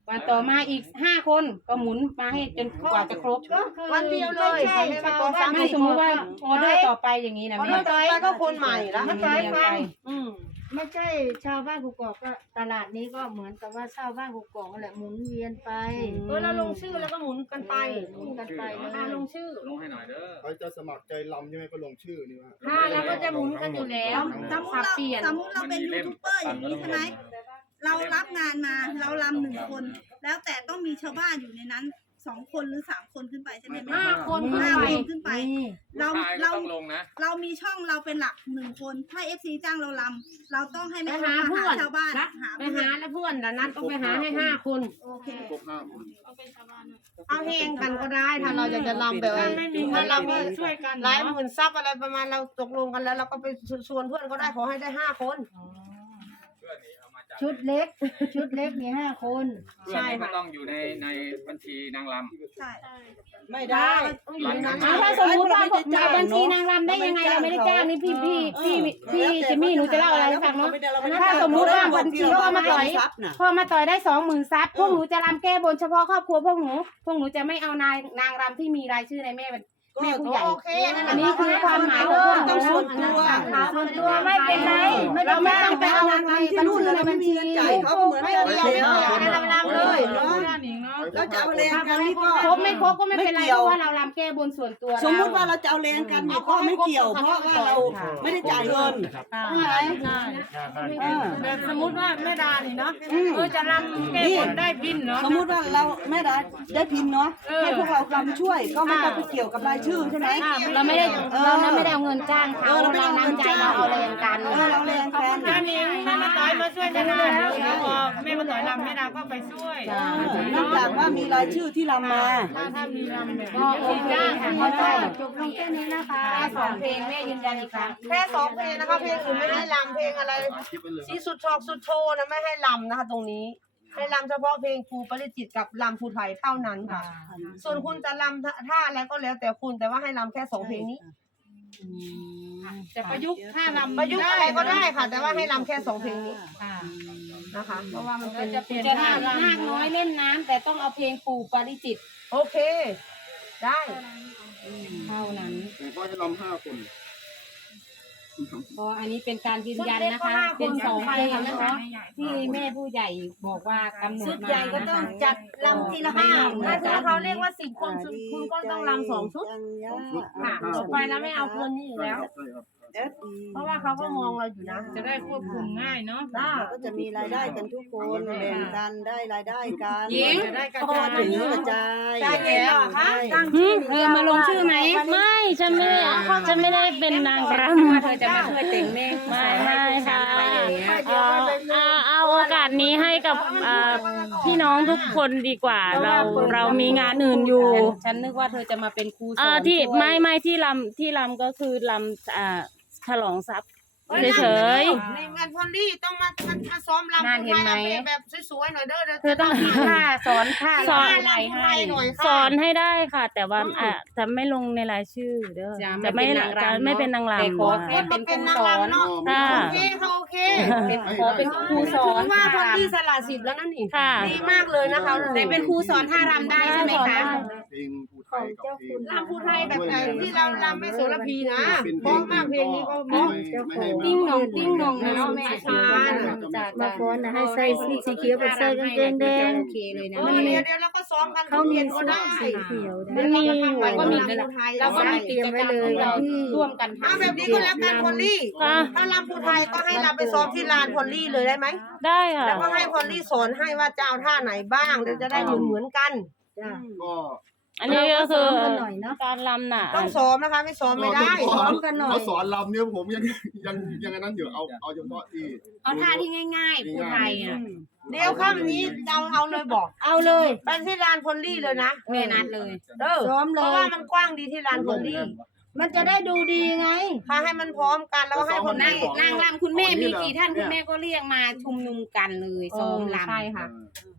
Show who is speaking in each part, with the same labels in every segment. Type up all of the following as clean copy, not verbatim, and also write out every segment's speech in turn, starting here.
Speaker 1: วันต่อมาอีก5 คนก็หมุนมาให้จนกว่าจะครบ
Speaker 2: วันเดียวเลยไม่ต้องซ้ำ
Speaker 1: ไม่สมมติว่าออเดอร์ต่อไปอย่างนี้นะ
Speaker 2: ออเดอร์ต่อไปก็คนใหม่ละ
Speaker 1: มันต่อยไป
Speaker 3: ไม่ใช่ชาวบ้านกุกอกก็ตลาดนี้ก็เหมือนกับว่าชาวบ้านกุกอกนั่นแหละหมุนเวียนไป
Speaker 2: เราลงชื่อแล้วก็หมุนกันไป
Speaker 3: หมุนกันไปเลย
Speaker 2: ลงชื่อ
Speaker 4: ลงให้หน่อยเด้อ
Speaker 5: เขาจะสมัครใจลำใช่ไหมก็ลงชื่อนี่ว่า
Speaker 1: แล้วก็จะหมุนกันอยู่แล้วสับเปลี่ยน
Speaker 6: สมมติเราเป็นยูทูบเบอร์อย่างนี้ใช่ไหมเรารับงานมาเราลำ1 คน แล้วแต่ต้องมีชาวบ้านอยู่ในนั้น2 คนหรือ3 คนขึ้นไปใช่ไหมแม่
Speaker 1: 5 คน
Speaker 6: 5 คนขึ้นไป เรา
Speaker 4: เราต้องลงนะ
Speaker 6: เรามีช่องเราเป็นหลัก1 คนถ้า FC จ้างเราลำเราต้องให้แม่ค้ามาหาชาวบ้านหา
Speaker 2: ไปหาแล้วเพื่อนนั้นต้องไปหาให้5 คน
Speaker 6: โอเค
Speaker 5: ครบ5 คน
Speaker 2: เอาเพลงกันก็ได้ถ้าเราอยากจะรำแบบถ้าเราช่วยกันหลายหมื่นซับอะไรประมาณเราตกลงกันแล้วเราก็ไปชวนเพื่อนก็ได้ขอให้ได้5 คน
Speaker 4: เพื่อนนี่เอามาจาก
Speaker 3: ชุดเล็กมี5 คน
Speaker 4: เพื่อนนี่ก็ต้องอยู่ในบัญชีนางรำ
Speaker 6: ใช่
Speaker 2: ไม่ได้ต้องอยู่ในนั้น
Speaker 1: ถ้าสมมติว่ามาบัญชีนางรำได้ยังไงเราไม่ได้จ้างนี่พี่จิมมี่หนูจะเล่าอะไรให้ฟังเนาะถ้าสมมติว่าบัญชีพ่อมาต่อยได้20,000 ซับพวกหนูจะรำแก้บนเฉพาะครอบครัวพวกหนูจะไม่เอานางรำที่มีรายชื่อในแม่ผู้ใหญ่
Speaker 2: โอเค
Speaker 1: อันนี้คือความหมายของพวกหนู
Speaker 3: ส่วนตัวไม่เป็นไร
Speaker 1: เราไม่ต้องไปเอาในบัญชีในบัญชี
Speaker 2: ไม่เอาไม่รำเลย
Speaker 7: เราจะเอาแรงกันนี่ก็
Speaker 1: ครบไม่ครบก็ไม่เป็นไรเพราะว่าเรารำแก้บนส่วนตัว
Speaker 7: สมมุติว่าเราจะเอาแรงกันนี่ก็ไม่เกี่ยว เพราะว่าเราไม่ได้จ่ายเงินใช่ไหม
Speaker 2: แบบสมมติว่าแม่ดานี่เนาะจะรำแก้บนได้พินเนาะ
Speaker 7: สมมุติว่าเราแม่ได้พิมพ์เนาะให้พวกเรากำช่วยก็ไม่ต้องไปเกี่ยวกับรายชื่อใช่ไหม
Speaker 1: เราไม่ได้เอาเงินจ้างเขาเราน้ำใจเราเอาแรงกัน
Speaker 7: เราแรงกัน
Speaker 2: แม่นิงแม่มาต่อยมาช่วยกันนะแล้วพอแม่มาต่อยรำแม่ดาก็ไปช่วย
Speaker 7: นอกจากว่ามีรายชื่อที่เรามา
Speaker 2: ถ้ามีรำแบบ
Speaker 1: ก็โอเคค่ะเข้าใจจบลงแค่นี้นะคะแค่2 เพลงแม่ยืนยันอีกครั้ง
Speaker 2: แค่2 เพลงนะคะเพลงอื่นไม่ให้รำเพลงอะไร
Speaker 5: คลิปไปเลย
Speaker 2: ที่สุดชอกสุดโชว์นะไม่ให้รำนะคะตรงนี้ให้รำเฉพาะเพลงครูปริจิตกับรำภูไทยเท่านั้นค่ะ ส่วนคุณจะรำท่าอะไรก็แล้วแต่คุณแต่ว่าให้รำแค่2 เพลงนี้
Speaker 1: จะประยุกต์ถ้ารำ
Speaker 2: ประยุกต์อะไรก็ได้ค่ะ แต่ว่าให้รำแค่2 เพลงนี้นะคะ เพราะว่ามันเป็น
Speaker 1: จะนาคน้อยเล่นน้ำแต่ต้องเอาเพลงปู่ปาริจิต
Speaker 2: โอเค ได้
Speaker 1: เท่านั้น
Speaker 5: แต่ก็จะลำ5 คน
Speaker 1: ก็อันนี้เป็นการยืนยันนะคะ เป็น2 เพลงนะคะที่แม่ผู้ใหญ่บอกว่ากำหน
Speaker 3: ชุ
Speaker 1: ด
Speaker 3: ด
Speaker 1: มา
Speaker 3: ใหญ่ก็ต้องจัดลำทีละ5
Speaker 2: ถ้าเขาเรียกว่า10 คนคุณก็ต้องรำ2 ชุดค่ะต่อไปแล้วไม่เอาคนนี้อยู่แล้ว
Speaker 5: ใช่ครับ
Speaker 2: เพราะว่าเขาก็มองเราอยู่นะ
Speaker 1: จะได้ควบคุมง่ายเนาะ
Speaker 7: ก็จะมีรายได้กันทุกคนแบ่งกันได้รายได้กัน
Speaker 1: หญิง
Speaker 7: พอถึงกระจาย
Speaker 2: ได้เงินเหรอคะ
Speaker 1: เธอมาลงชื่อไหม
Speaker 8: ไม่ฉันไม่ได้เป็นนางร
Speaker 1: ว่าเธอจะมาช่วยเต็งแม่
Speaker 8: ำไม่ค่ะเอาโอกาสนี้ให้กับพี่น้องทุกคนดีกว่าเรามีงานอื่นอยู่
Speaker 1: ฉันนึกว่าเธอจะมาเป็นครูสอน
Speaker 8: ที่
Speaker 1: ช่วย
Speaker 8: ไม่ที่ลำก็คือลำฉลองทรัพย์เฉย
Speaker 2: ในงานพอลลี่ต้องมาซ้อมรำภูไทยแบบสวยๆหน่อยเด้อ
Speaker 1: เธอต้องคิดท่าสอนท่า
Speaker 8: สอน
Speaker 1: อะไร
Speaker 2: ภูไท
Speaker 1: ให้
Speaker 2: ยหน่อย
Speaker 8: ๆ
Speaker 2: ค่ะ
Speaker 8: สอนให้ได้ค่ะ แต่ว่าจะไม่ลงในรายชื่อเด้อ
Speaker 1: จะไม่เป็นนางรำ
Speaker 8: จะไม่เป็นนางรำ
Speaker 1: แต่ขอแค่เป็นครูสอน
Speaker 2: เนาะ
Speaker 8: ค่ะ
Speaker 2: โอเคค่ะโอเค
Speaker 1: ขอเป็นครูสอน
Speaker 2: ถือว่าพอลลี่สละสิทธิ์แล้วนั่นนี่
Speaker 8: ค่ะ
Speaker 2: ดีมากเลยนะคะ
Speaker 1: แต่เป็นครูสอนท่ารำได้ใช่ไหมคะ
Speaker 5: เพลงภูไทยกับเพลง
Speaker 2: รำภูไทยแบบไหนที่เรารำไม่โสระพีนะเพราะมากเพลงนี้ก็เพราะ
Speaker 1: ติ้งหนองติ้งหนองนะเนาะแม่ชา
Speaker 3: มาฟ้อนนะให้ใส่สีเขียวกับใส่กางเกงแดง
Speaker 1: โอเคเลยนะ
Speaker 2: เดี๋ยวเราก็ซ้อมกัน
Speaker 3: เขามี
Speaker 2: เรียนก็
Speaker 3: สี
Speaker 2: ได้
Speaker 3: เขียว
Speaker 1: มันมีอยู่ก็มี
Speaker 2: รำภูไทย
Speaker 1: เราก็มีกิจกรรมของเราร่วมกัน
Speaker 2: เอา
Speaker 1: ทำ
Speaker 2: แบบนี้ก็แล้วกันพอลลี่
Speaker 8: ค่ะ
Speaker 2: ถ้ารำภูไทยก็ให้เราไปซ้อมที่ลานพอลลี่เลยได้ไหม
Speaker 8: ได้ค่ะ
Speaker 2: แล้วก็ให้พอลลี่สอนให้ว่าจะเอาท่าไหนบ้างเดี๋ยวจะได้เหมือนกัน
Speaker 3: จ้ะ
Speaker 5: ก็
Speaker 8: อันนี้ก็คือ
Speaker 3: ซ้อมกันหน่อยเนาะ
Speaker 8: การลำน่ะ
Speaker 2: ต้องซ้อมนะคะไม่ซ้อมไม่ได้
Speaker 3: ซ้อมกันหน่อย
Speaker 5: เขาสอนลำเนี่ยผมยังอันนั้นอยู่เอาเฉพาะที่
Speaker 1: เอาท่าที่ง่ายๆครูไทยอ่ะ
Speaker 2: เดี๋ยวค่ำนี้เอาเลยบอก
Speaker 3: เอาเลย
Speaker 2: เป็นที่ลานพอลลี่เลยนะ
Speaker 1: แม่นัดเลย
Speaker 3: ซ้อมเล
Speaker 2: เพราะ
Speaker 3: ย
Speaker 2: ว่ามันกว้างดีที่ลานพอลลี่
Speaker 3: มันจะได้ดูดีไง
Speaker 2: ค่ะให้มันพร้อมกันแล้วก็ให้พอล
Speaker 1: นาง
Speaker 2: ลี่
Speaker 1: นางรำคุณแม่มีกี่ท่านคุณแม่ก็เรียกมาชุมนุมกันเลยซ้อมรำ
Speaker 2: ใช่ค่ะ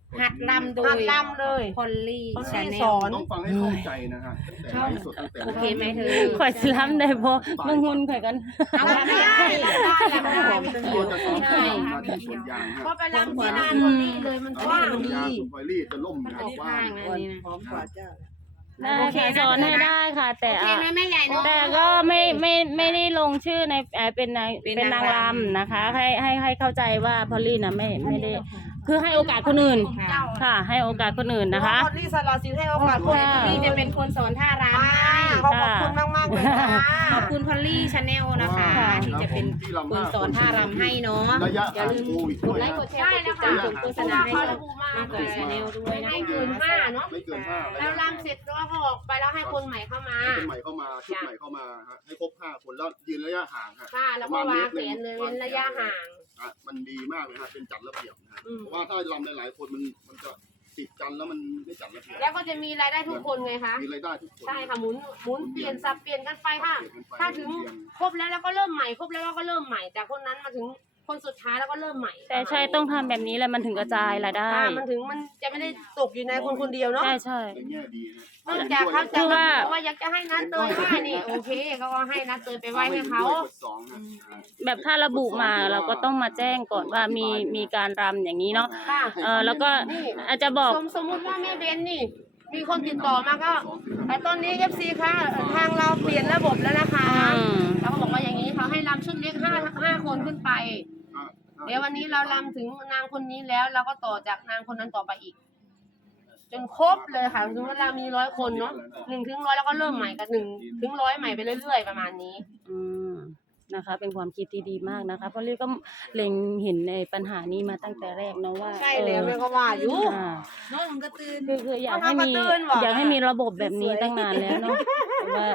Speaker 1: หัดลำโด
Speaker 2: หั
Speaker 1: ย
Speaker 2: ดลำเลย
Speaker 1: พอลลี่
Speaker 2: คน
Speaker 1: ชา
Speaker 2: ที่
Speaker 1: แน
Speaker 2: สอ
Speaker 1: ล
Speaker 2: น
Speaker 5: ต้องฟังให้เข้าใจนะฮะตั้งแต่ไลฟ์สดตั้งแต่
Speaker 1: โอเคไหมเธอ
Speaker 8: ข่อยสลัมได้บ่มึงหุ่นข่อยกัน
Speaker 1: เอาลำได้ลำได้ไม่
Speaker 5: ตั
Speaker 1: เกี่ยว
Speaker 5: วจะซ้อมขึ้นมาที่สวนยางฮะ
Speaker 2: ก็ไปลำที่นานคนนี้เลยมันกว้าง
Speaker 5: สวน
Speaker 2: ดี
Speaker 5: ยางสวนไฟรี่จะล่มนะครับว่า
Speaker 1: ข้างอันนี้นะ
Speaker 7: พร้อมกว่าเจ้า
Speaker 8: ได้ค่ะสอนให้ได้ค่ะ แต่
Speaker 1: โอเคไหมแม่ใหญ่เนาะ
Speaker 8: แต่ก็ไม่ได้ลงชื่อในเป็นนางรำนะคะ ให้เข้าใจว่าพอลลี่น่ะไม่ได้คือให้โอกาสคนอื่นค่ะ ให้โอกาสคนอื่นนะคะ
Speaker 2: พอลลี่สารสินให้โอกาสคน
Speaker 8: ค่ะ
Speaker 2: อื่
Speaker 1: พี่
Speaker 2: น
Speaker 1: จะเป็นคนสอนท่ารำให้
Speaker 2: ขอบคุณมากๆเลยค่ะ
Speaker 1: ขอบคุณพอลลี่ชาแนลนะคะ ที่จะเป็นคนสอนท่ารำให้เนาะ
Speaker 5: ระยะ
Speaker 1: อย่าลืม
Speaker 5: โควิด
Speaker 1: ก
Speaker 5: ด้ว
Speaker 1: ด
Speaker 5: ย
Speaker 1: ไล
Speaker 5: นะ
Speaker 1: ค์กดแชร์กดติดตามกดโฆษณาให้
Speaker 2: เขา
Speaker 1: ช่
Speaker 2: ระบุมา
Speaker 1: องกดชาแนลด้วยนะ
Speaker 2: ให้
Speaker 1: คะ
Speaker 2: เกิน5เนาะ
Speaker 5: ไม่เกิน5
Speaker 2: แล้วรำเสร็จแล้วก็ออกไปแล้วให้คนใหม่เข้ามา
Speaker 5: คนใหม่เข้ามาชุดใหม่เข้ามาฮะให้ครบ5 คนแล้วยืนระยะห่างฮะ
Speaker 2: ค่ะ แล้วก็วางแผนเลยเว้นระยะห่าง
Speaker 5: มันดีมากเลยฮะเป็นจัดระเบียบนะฮะ
Speaker 2: อืม
Speaker 5: เพราะว่าถ้าลำหลายๆคนมันจะติดกันแล้วมันไม่จัดระเบียบ
Speaker 2: แล้วก็จะมีรายได้ทุกคนไงคะ
Speaker 5: มีรายได้ทุกคน
Speaker 2: ใช่ค่ะหมุนเปลี่ยนสับเปลี่ยนกันไปค่ะ
Speaker 5: เปลี่ยนกันไป
Speaker 2: ถ้าถึงครบแล้วก็เริ่มใหม่ครบแล้วก็เริ่มใหม่จากคนนั้นมาถึงคนสุดท้ายแล้วก็เริ่มใหม่
Speaker 8: ใช่ต้องทำแบบนี้แล้วมันถึงกระจายรายได้
Speaker 2: มันถึงมันจะไม่ได้ตกอยู่ในคนคนเดียวเนาะ
Speaker 8: ใช่
Speaker 5: ในแง่ดีนะ
Speaker 2: นอกจากเขาจะ
Speaker 8: คือว่า
Speaker 2: ว่าอยากจะให้นัดเตยไหว้นี่โอเคเขาก็ให้นัดเตยไปไหว้ให้เขา
Speaker 8: แบบถ้าระบุมาเราก็ต้องมาแจ้งก่อนว่ามีการรำอย่างนี้เนาะ
Speaker 2: ค่ะ
Speaker 8: แล้วก็อาจจะบอก
Speaker 2: สมมติว่าแม่เบนนี่ มีคนติดต่อมาก็แต่ตอนนี้ FC ค่ะทางเราเปลี่ยนระบบแล้วนะคะ
Speaker 8: อืม
Speaker 2: แล้วก็บอกว่าอย่างนี้เขาให้รำชุดเล็ก5 คนขึ้นไป เดี๋ยววันนี้เรารำถึงนางคนนี้แล้วเราก็ต่อจากนางคนนั้นต่อไปอีก จนครบเลยค่ะสมมติว่าเรามี100 คนเนาะ1 ถึง 100แล้วก็เริ่มใหม่กับ1 ถึง 100ใหม่ไปเรื่อยๆประมาณนี้
Speaker 8: อืมนะคะ เป็นความคิดที่ดีมากนะคะ เพราะลี่ก็เล็งเห็นในปัญหานี้มาตั้งแต่แรกเนาะว่า
Speaker 2: ใช่แล้วแม่ก็ว่าอยู่
Speaker 8: อ่า
Speaker 6: น้องมันก็ตื่น
Speaker 8: คืออยากให้มี
Speaker 2: เอามาเตือนว่ะ
Speaker 8: อยากให้มีระบบแบบนี้ตั้งนานแล้วเนาะแต่ว่า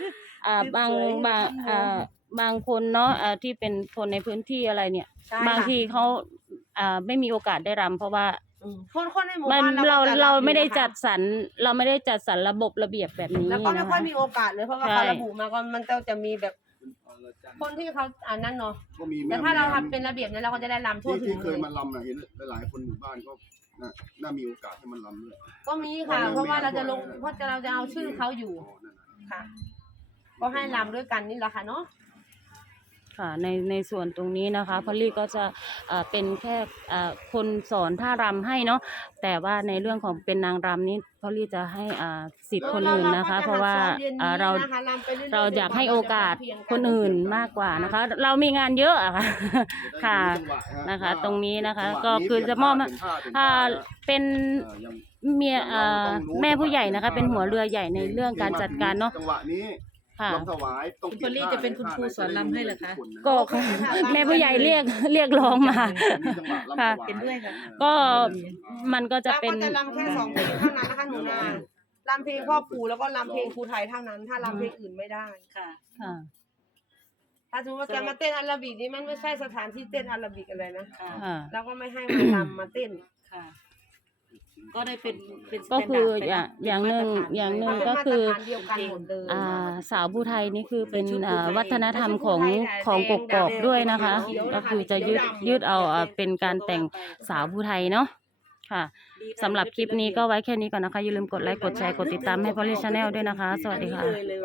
Speaker 8: บางคนเนาะที่เป็นคนในพื้นที่อะไรเนี่ย
Speaker 2: ใช่
Speaker 8: บาง
Speaker 2: ค่ะ
Speaker 8: ทีเขาไม่มีโอกาสได้รำเพราะว่า
Speaker 2: คนในหมู่
Speaker 8: มัน
Speaker 2: บ้าน
Speaker 8: เรา
Speaker 2: ก็จะ
Speaker 8: ไม่ได้
Speaker 2: อยู่นะคะ
Speaker 8: จัดสรรระบบระเบียบแบบนี้
Speaker 2: แล้วก็ไม่
Speaker 8: นะ
Speaker 2: ค่อ
Speaker 8: คะ
Speaker 2: ยมีโอกาสเลยเพราะว่า
Speaker 8: ใช่
Speaker 2: เขาระบุมาก็มันจะมีแบบ คนที่เขาอันนั้นเนาะ
Speaker 5: ก็มี
Speaker 2: แต่ถ้าเราทำเป็นระเบียบเนี่ยเราก็จะได้รำทั่วถึ
Speaker 5: ที่
Speaker 2: ง
Speaker 5: เค
Speaker 2: เลย ย
Speaker 5: มาลำนะเห็นหลายๆคนหมู่บ้านก็น่ามีโอกาสให้มันลำด้วย
Speaker 2: ก็มีค่ะ เพราะว่าเราจะลงเพราะเราจะเอาชื่อเขาอยู่ค่ะ ก็ให้รำด้วยกันนี่แหละค่ะเนาะ
Speaker 8: ค่ะในส่วนตรงนี้นะคะพอลลี่ก็จะเป็นแค่คนสอนท่ารำให้เนาะแต่ว่าในเรื่องของเป็นนางรำนี้พอลลี่จะให้สิทธิ์คนอื่นนะคะ เพราะว่าเราอยากให้โอกาสคนอื่นมากกว่านะคะ เรามีงานเยอะอะค่ะ ค่ะนะคะ ตรงนี้นะคะ ก็คือจะมอบเป็นเมียแม่ผู้ใหญ่นะคะ เป็นหัวเรือใหญ่ในเรื่องการจัดการเนาะ
Speaker 5: จังหวะนี้
Speaker 8: ค่ะ
Speaker 5: ลำถวายต้อง
Speaker 7: คุณพอลลี่จะเป็นคุณครูสอนรำให้เหรอคะ
Speaker 8: ก็แม่ผู้ใหญ่เรียกร้องมาค่ะ
Speaker 7: เป็นด้วยค่ะ
Speaker 8: ก็มันก็จะ
Speaker 2: เรา
Speaker 8: เป็น
Speaker 2: ก็จะรำแค่2 เพลงเท่านั้นนะคะหนูนารำเพลงพ่อปู่แล้วก็รำเพลงครูไทยเท่านั้น ถ้ารำเพลงอื่นไม่ได้
Speaker 7: ค่ะ
Speaker 8: ค่ะ
Speaker 2: ถ้าสมมติว่าจะมาเต้นอาราบิกนี่มันไม่ใช่สถานที่เต้นอาราบิกอะไรนะ
Speaker 7: ค่ะ
Speaker 8: ค่ะ
Speaker 2: แล้วก็ไม่ให้มารำมาเต้น
Speaker 7: ค่ะ ก็ได้เป็นส
Speaker 8: ก็
Speaker 7: แตน
Speaker 8: คือ
Speaker 7: ดาร์ด
Speaker 8: อย่างหนึ่ง
Speaker 2: มันเป็น
Speaker 8: ก็
Speaker 2: มา
Speaker 8: คื
Speaker 2: ตร
Speaker 8: อ
Speaker 2: ฐานเดียวกันหมดเลย
Speaker 8: สาวผู้ไทยนี่คือเป็น
Speaker 7: เป็นชุดภูไทย
Speaker 8: วัฒนธรรมของกกอกด้วยนะคะ ก็คือจะยืดเอาเป็นการแต่งสาวผู้ไทยเนาะค่ะสำหรับคลิปนี้ก็ไว้แค่นี้ก่อนนะคะอย่าลืมกดไลค์กดแชร์กดติดตามให้พอลลี่ชาแนลด้วยนะคะ สวัสดีค่ะ